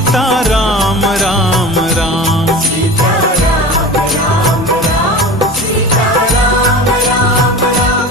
सीता राम राम राम। सीता राम राम राम, सीता राम राम राम,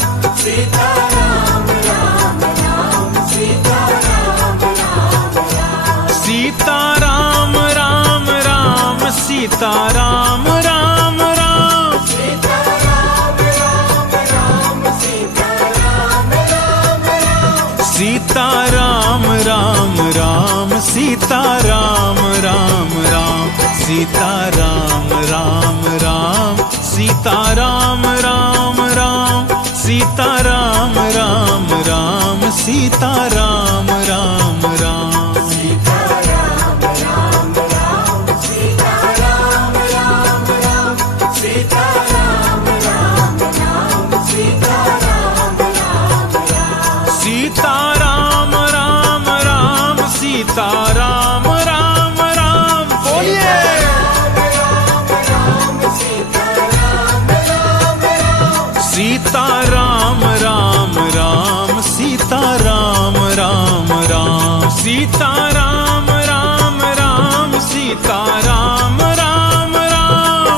सीता राम राम राम, सीता राम राम राम। सीता राम राम राम, सीता राम राम राम, सीता राम राम राम, सीता राम राम राम। सीता राम राम राम, सीता राम राम राम, सीता राम राम राम, सीता राम राम राम, सीता राम राम राम, सीता राम राम राम। सीता राम राम राम, सीता राम राम राम, सीता राम राम राम, सीता राम राम राम। सीता राम राम राम, सीता राम राम राम, बोलिए। सीता राम राम राम, सीता राम राम राम, सीता राम राम राम, सीता राम राम राम, सीता राम राम राम, सीता राम राम राम।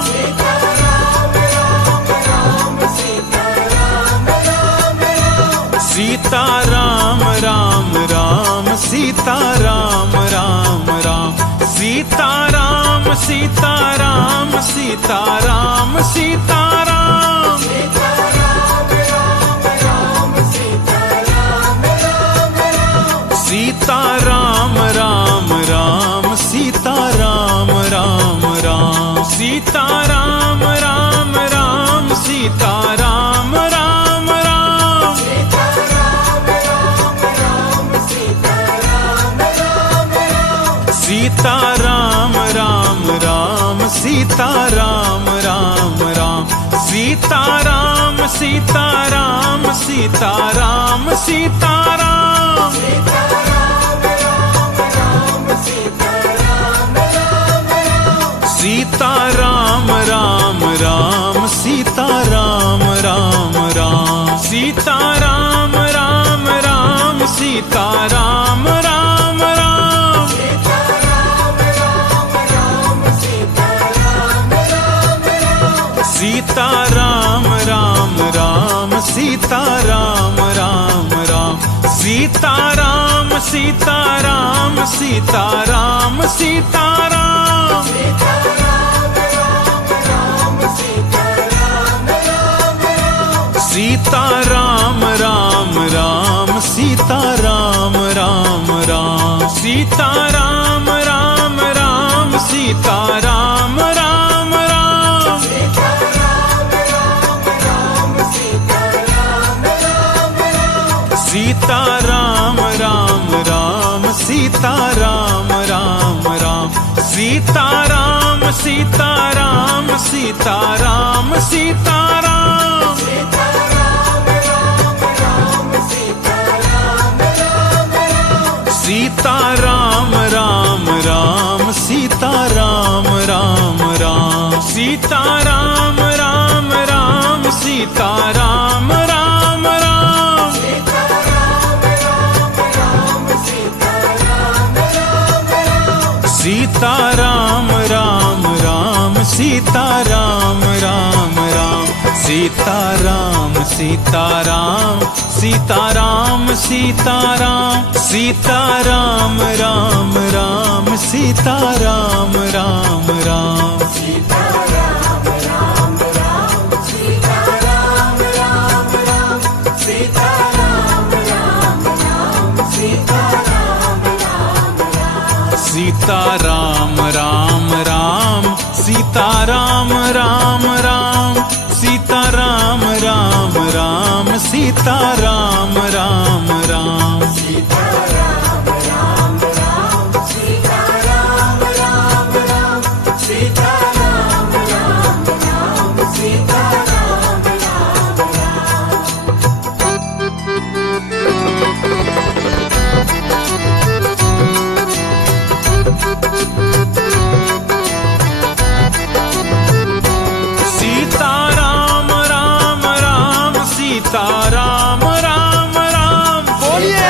सीता राम राम राम, सीता राम राम राम, सीता राम सीता राम, सीता राम सीता राम, सीता राम राम राम, सीता राम राम राम। सीता राम राम राम, सीता राम राम राम, सीता राम राम राम, सीता राम राम राम, सीता राम राम राम, सीता राम राम राम। सीता राम राम राम, सीता राम राम राम, सीता राम सीता राम, सीता राम सीता राम, सीता राम राम राम, सीता राम राम राम। सीता राम राम राम, सीता राम राम राम, सीता राम राम राम, सीता राम राम राम, सीता राम राम राम, सीता राम राम राम। सीता राम राम राम, सीता राम राम राम, सीता राम सीता राम, सीता राम सीता राम, सीता राम राम राम, सीता राम राम राम। सीता राम राम राम, सीता राम राम राम, सीता राम राम राम, सीता राम राम राम, सीता राम राम राम, सीता राम राम राम। सीता राम राम राम, सीता राम राम राम, सीता राम सीता राम, सीता राम सीता राम, सीता राम राम राम, सीता राम राम राम। सीता राम राम राम, सीता राम राम राम, सीता राम राम राम, सीता राम राम राम, सीता राम राम राम, सीता राम राम राम। सीता राम राम राम, सीता राम राम राम, सीता राम सीता राम, सीता राम सीता राम, सीता राम राम राम, सीता राम राम राम, सीता राम राम राम, सीता राम राम राम, सीता राम राम राम, सीता राम राम राम। सीता राम राम राम, सीता राम राम राम, सीता राम राम राम, सीता राम राम राम, सीता राम राम राम, सीता राम राम राम, सीता राम राम राम, सीता राम राम राम। सीता राम राम राम, सीता राम राम राम, बोलिए।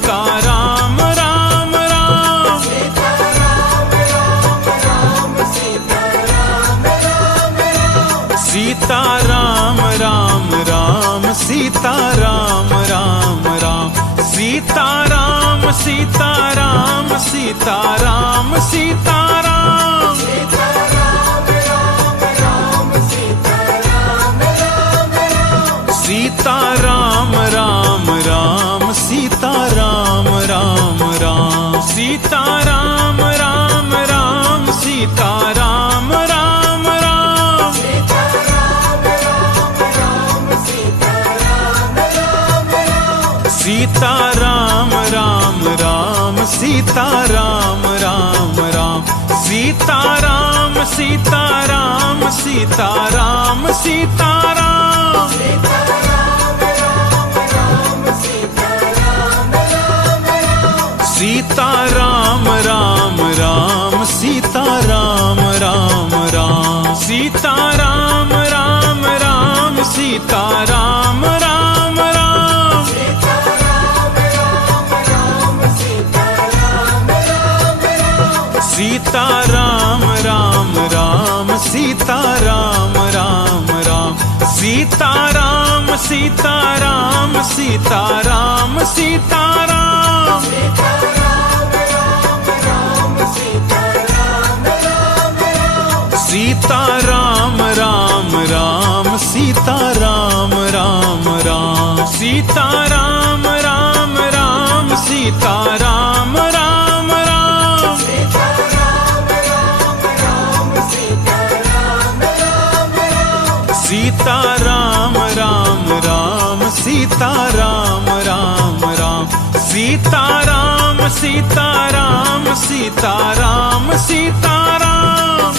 सीता राम राम राम सीता राम राम राम सीता राम राम राम सीता राम राम राम सीता राम राम राम सीता राम सीता राम सीता राम सीता राम सीता राम राम राम सीता राम राम राम सीता राम राम राम सीता राम राम राम सीता राम राम राम सीता राम राम राम सीता राम राम राम सीता राम राम राम सीता राम राम राम सीता राम राम राम सीता राम सीता राम सीता राम सीता राम सीता राम राम राम सीता राम राम राम सीता राम राम राम सीता राम राम राम सीता राम राम राम सीता राम राम राम सीता राम राम राम सीता राम राम राम सीता राम राम राम सीता राम राम राम सीता राम सीता राम सीता राम सीता राम सीता राम राम राम सीता राम राम राम सीता राम राम राम सीता राम राम राम सीता राम राम राम सीता राम राम राम सीता राम राम राम सीता राम राम राम सीता राम राम राम सीता राम राम राम सीता राम सीता राम सीता राम सीता राम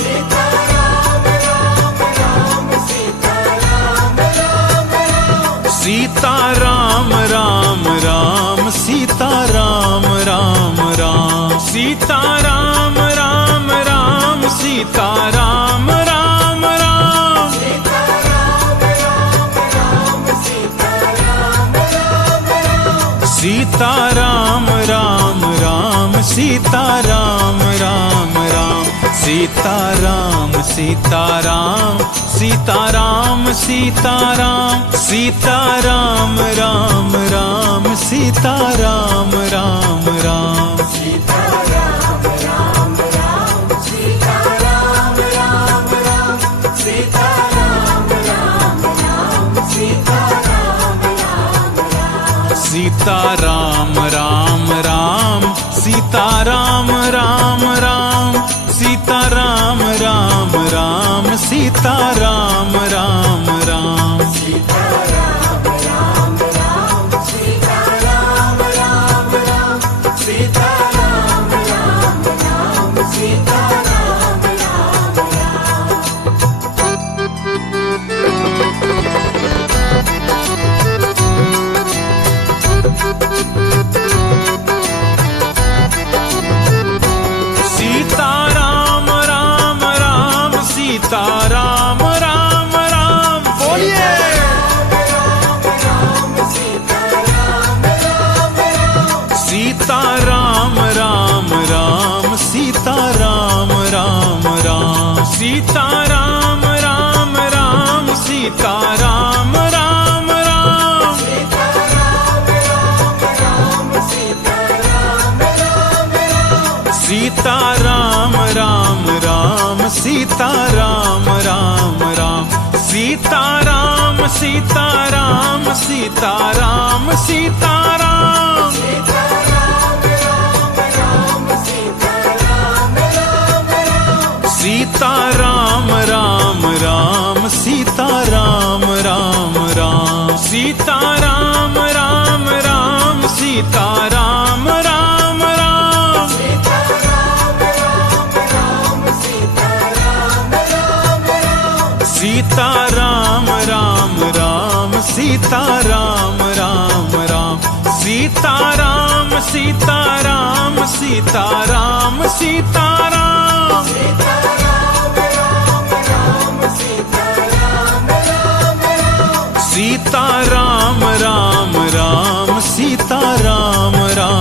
सीता राम राम राम सीता राम राम राम सीता राम राम राम सीता राम राम राम सीता राम राम राम सीता राम राम राम सीता राम राम राम सीता राम राम राम सीता राम राम राम सीता राम राम राम सीता राम सीता राम सीता राम सीता राम सीता राम राम राम सीता राम राम राम सीता राम राम राम सीता राम राम राम सीता राम राम राम सीता राम राम राम सीता राम राम राम सीता राम राम राम सीता राम राम राम सीता राम राम राम सीता राम राम राम सीता राम राम राम सीता राम राम राम सीता राम राम राम सीता राम राम राम सीता राम राम राम बोलिए सीता राम राम राम सीता राम राम राम सीता राम राम राम सीता राम राम राम सीता राम राम राम सीता राम राम राम सीता राम सीता राम सीता राम सीता राम सीता राम राम राम सीता राम राम राम सीता राम राम राम सीता राम राम राम सीता राम राम राम सीता राम राम राम सीता राम सीता राम सीता राम सीता राम सीता राम राम राम सीता राम राम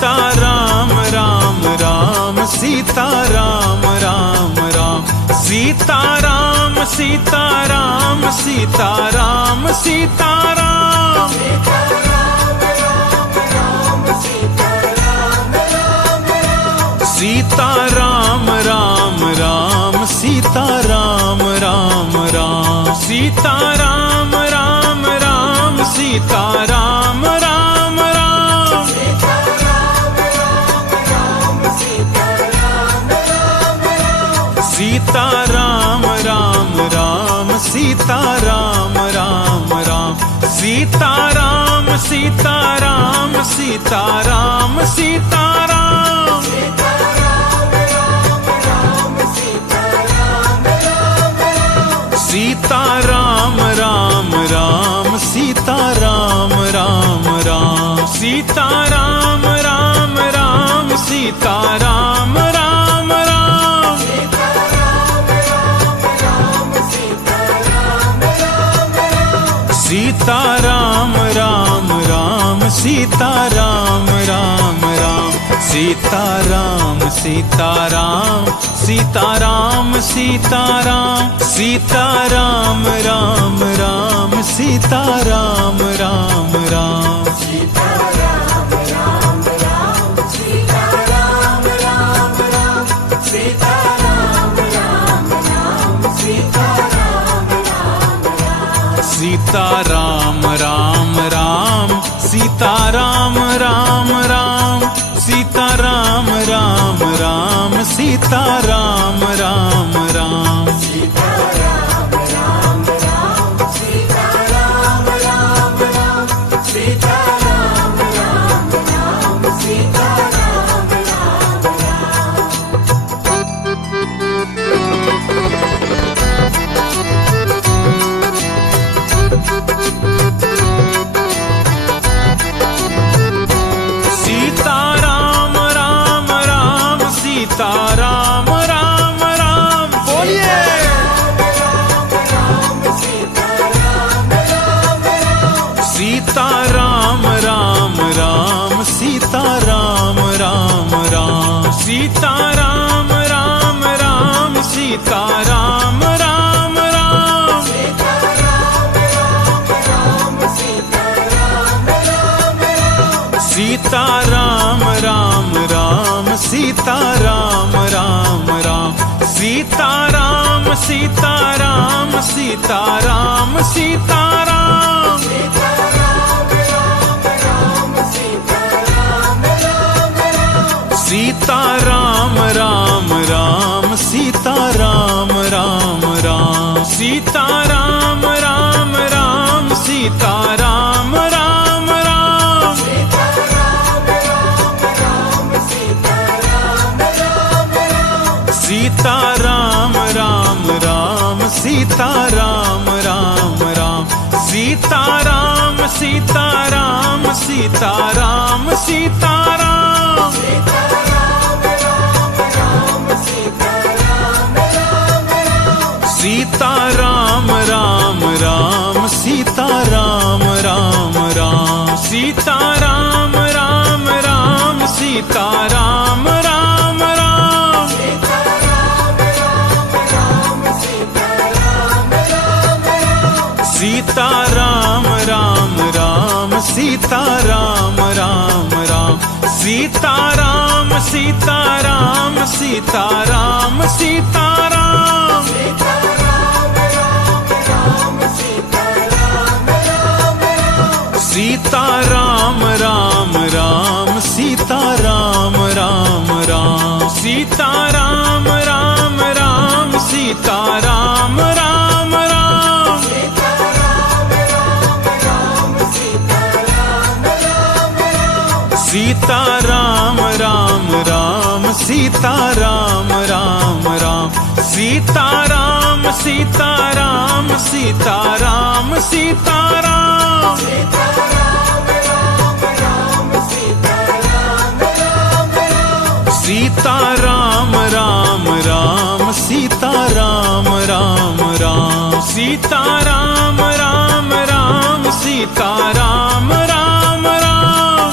सीता राम राम राम सीता राम राम राम सीता राम सीता राम सीता राम सीता राम सीता राम राम राम सीता राम राम राम सीता राम राम राम सीता राम राम राम सीता राम राम राम सीता राम राम राम सीता राम सीता राम सीता राम सीता राम सीता राम राम राम सीता राम राम राम सीता राम राम राम सीता राम राम राम सीता राम राम राम सीता राम राम राम सीता राम सीता राम सीता राम सीता राम सीता राम राम राम सीता राम राम राम सीता राम राम राम सीता राम राम राम सीता राम राम राम सीता राम राम राम सीता राम राम राम सीता राम राम राम सीता राम राम राम सीता राम राम राम सीता राम राम राम सीता राम राम राम सीता राम राम राम सीता राम राम राम सीता राम राम राम सीता राम राम राम बोलिए सीता राम राम राम सीता राम राम राम सीता राम राम राम सीता राम राम राम सीता राम राम राम सीता राम राम राम सीता राम सीता राम सीता राम सीता राम सीता राम राम राम सीता राम राम राम सीता राम राम राम सीता राम राम राम सीता राम राम राम सीता राम राम राम सीता राम सीता राम सीता राम सीता राम सीता राम राम राम सीता राम राम राम सीता राम राम राम सीता राम राम राम सीता राम राम राम सीता राम राम राम सीता राम सीता राम सीता राम सीता राम सीता राम राम राम सीता राम राम राम सीता राम राम राम सीता राम राम राम सीता राम राम राम सीता राम राम राम सीता राम सीता राम सीता राम सीता राम सीता राम राम राम सीता राम राम राम सीता राम राम राम सीता राम राम राम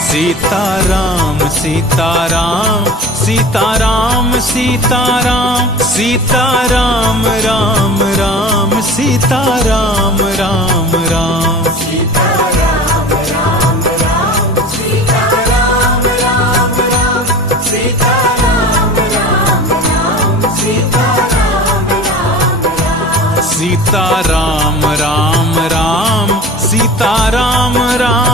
सीताराम सीताराम सीताराम सीताराम सीताराम राम राम सीताराम राम राम सीताराम राम राम सीताराम राम राम सीताराम राम राम सीताराम राम राम सीताराम राम राम सीताराम राम